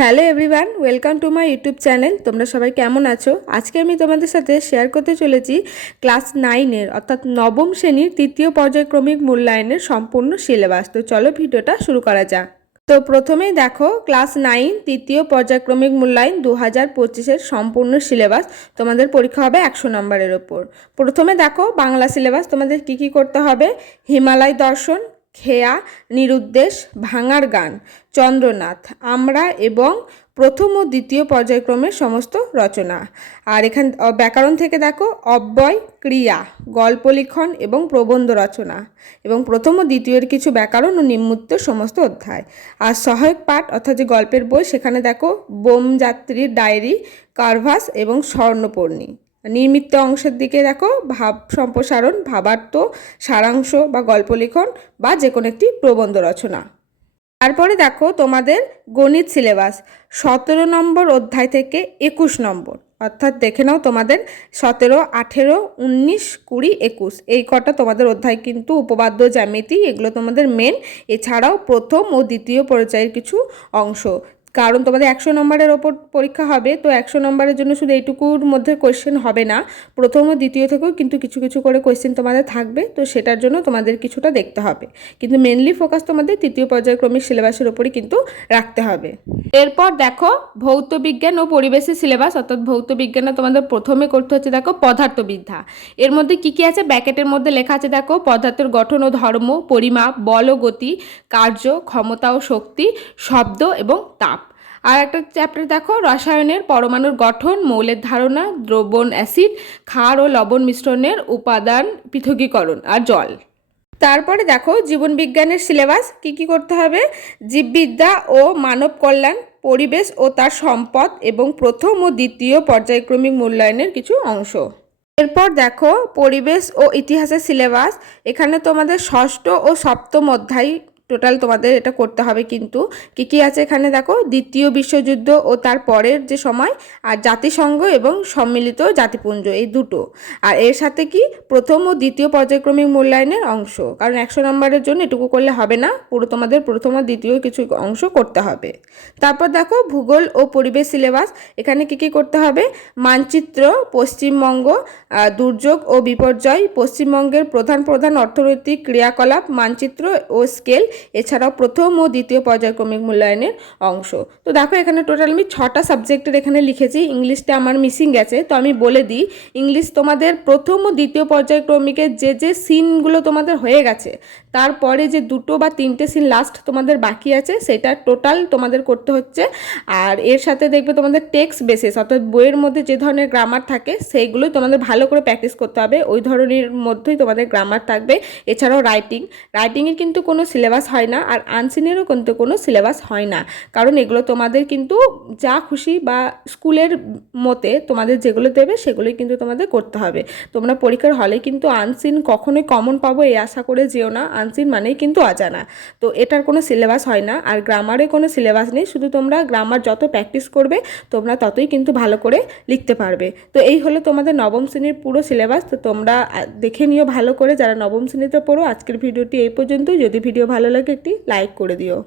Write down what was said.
Hello everyone, welcome to my YouTube channel. তোমরা সবাই কেমন আছো? আজকে আমি তোমাদের সাথে শেয়ার করতে চলেছি ক্লাস 9-এর অর্থাৎ নবম শ্রেণীর তৃতীয় পর্যায়ক্রমিক মূল্যায়নের সম্পূর্ণ সিলেবাস। তো চলো ভিডিওটা শুরু করা যাক। তো প্রথমেই দেখো, ক্লাস 9 তৃতীয় পর্যায়ক্রমিক মূল্যায়ন 2025-এর সম্পূর্ণ সিলেবাস। তোমাদের পরীক্ষা হবে 100 নম্বরের ওপর। প্রথমে দেখো বাংলা সিলেবাস তোমাদের কি করতে হবে। হিমালয় দর্শন, খেয়া, নিরুদ্দেশ, ভাঙার গান, চন্দ্রনাথ, আমরা এবং প্রথম ও দ্বিতীয় পর্যায়ক্রমের সমস্ত রচনা। আর এখান ব্যাকরণ থেকে দেখো অব্যয়, ক্রিয়া, গল্প লিখন এবং প্রবন্ধ রচনা এবং প্রথম ও দ্বিতীয়ের কিছু ব্যাকরণ ও নিম্মুক্ত সমস্ত অধ্যায়। আর সহায়ক পাঠ অর্থাৎ যে গল্পের বই, সেখানে দেখো বোমযাত্রীর ডায়েরি, কারভাস এবং স্বর্ণপর্ণী। নির্মিত অংশের দিকে দেখো ভাব সম্প্রসারণ, ভাবার্থ, সারাংশ বা গল্প লিখন বা যে কোনো একটি প্রবন্ধ রচনা। তারপরে দেখো তোমাদের গণিত সিলেবাস 17 নম্বর অধ্যায় থেকে 21 নম্বর, অর্থাৎ দেখে নাও তোমাদের 17, 18, 19, 20, 21 এই কটা তোমাদের অধ্যায় কিন্তু উপপাদ্য, জ্যামিতি এগুলো তোমাদের মেন। এছাড়াও প্রথম ও দ্বিতীয় পর্যায়ের কিছু অংশ, কারণ তোমাদের 100 নম্বরের ওপর পরীক্ষা হবে। তো 100 নম্বরের জন্য শুধু এইটুকুর মধ্যে কোয়েশ্চেন হবে না, প্রথম ও দ্বিতীয় থেকেও কিন্তু কিছু কিছু করে কোয়েশ্চেন তোমাদের থাকবে। তো সেটার জন্য তোমাদের কিছুটা দেখতে হবে, কিন্তু মেনলি ফোকাস তোমাদের তৃতীয় পর্যায়ক্রমিক সিলেবাসের ওপরই কিন্তু রাখতে হবে। এরপর দেখো ভৌত বিজ্ঞান ও পরিবেশের সিলেবাস, অর্থাৎ ভৌত বিজ্ঞানে তোমাদের প্রথমে করতে হচ্ছে দেখো পদার্থবিদ্যা। এর মধ্যে কি আছে ব্যাকেটের মধ্যে লেখা আছে দেখো, পদার্থের গঠন ও ধর্ম, পরিমাপ, বল ও গতি, কার্য, ক্ষমতা ও শক্তি, শব্দ এবং তাপ। আর একটা চ্যাপ্টার দেখো রসায়নের পরমাণুর গঠন, মৌলের ধারণা, দ্রবণ অ্যাসিড, ক্ষার ও লবণ মিশ্রণের উপাদান পৃথকীকরণ আর জল। তারপরে দেখো জীবনবিজ্ঞানের সিলেবাস কি করতে হবে। জীববিদ্যা ও মানব কল্যাণ, পরিবেশ ও তার সম্পদ এবং প্রথম ও দ্বিতীয় পর্যায়ক্রমিক মূল্যায়নের কিছু অংশ। এরপর দেখো পরিবেশ ও ইতিহাসের সিলেবাস। এখানে তোমাদের ষষ্ঠ ও সপ্তম অধ্যায় টোটাল তোমাদের এটা করতে হবে। কিন্তু কি আছে এখানে দেখো, দ্বিতীয় বিশ্বযুদ্ধ ও তার পরের যে সময়, আর জাতিসংঘ এবং সম্মিলিত জাতিপুঞ্জ, এই দুটো। আর এর সাথে কি প্রথম ও দ্বিতীয় পর্যায়ক্রমিক মূল্যায়নের অংশ, কারণ 100 নম্বরের জন্য এটুকু করলে হবে না, পুরো তোমাদের প্রথম ও দ্বিতীয় কিছু অংশ করতে হবে। তারপর দেখো ভূগোল ও পরিবেশ সিলেবাস। এখানে কি করতে হবে, মানচিত্র, পশ্চিমবঙ্গ, দুর্যোগ ও বিপর্যয়, পশ্চিমবঙ্গের প্রধান প্রধান অর্থনৈতিক ক্রিয়াকলাপ, মানচিত্র ও স্কেল, এছাড়াও প্রথম ও দ্বিতীয় পর্যায়ক্রমিক মূল্যায়নের অংশ। তো দেখো এখানে টোটাল আমি 6টা সাবজেক্টের এখানে লিখেছি, ইংলিশটা আমার মিসিং গেছে। তো আমি বলে দিই, ইংলিশ তোমাদের প্রথম ও দ্বিতীয় পর্যায়ক্রমিকের যে সিনগুলো তোমাদের হয়ে গেছে, তারপরে যে 2 বা 3টে সিন লাস্ট তোমাদের বাকি আছে, সেটা টোটাল তোমাদের করতে হচ্ছে। আর এর সাথে দেখবে তোমাদের টেক্সট বেসিস, অর্থাৎ বইয়ের মধ্যে যে ধরনের গ্রামার থাকে সেইগুলোই তোমাদের ভালো করে প্র্যাকটিস করতে হবে, ওই ধরনের মধ্যেই তোমাদের গ্রামার থাকবে। এছাড়াও রাইটিংয়ের কিন্তু কোনো সিলেবাস হয় না, আর আনসিনেরও কিন্তু কোনো সিলেবাস হয় না, কারণ এগুলো তোমাদের কিন্তু যা খুশি বা স্কুলের মতে তোমাদের যেগুলো দেবে সেগুলোই কিন্তু তোমাদের করতে হবে। তোমরা পরীক্ষার হলে কিন্তু আনসিন কখনোই কমন পাবো এই আশা করে যেও না, আনসিন মানেই কিন্তু অজানা। তো এটার কোনো সিলেবাস হয় না, আর গ্রামারে কোনো সিলেবাস নেই, শুধু তোমরা গ্রামার যত প্র্যাকটিস করবে তোমরা ততই কিন্তু ভালো করে লিখতে পারবে। তো এই হলো তোমাদের নবম শ্রেণীর পুরো সিলেবাস। তো তোমরা দেখে নিও ভালো করে, যারা নবম শ্রেণীতে পড়ো। আজকের ভিডিওটি এই পর্যন্ত। যদি ভিডিও ভালো লাগে একটি লাইক করে দিও।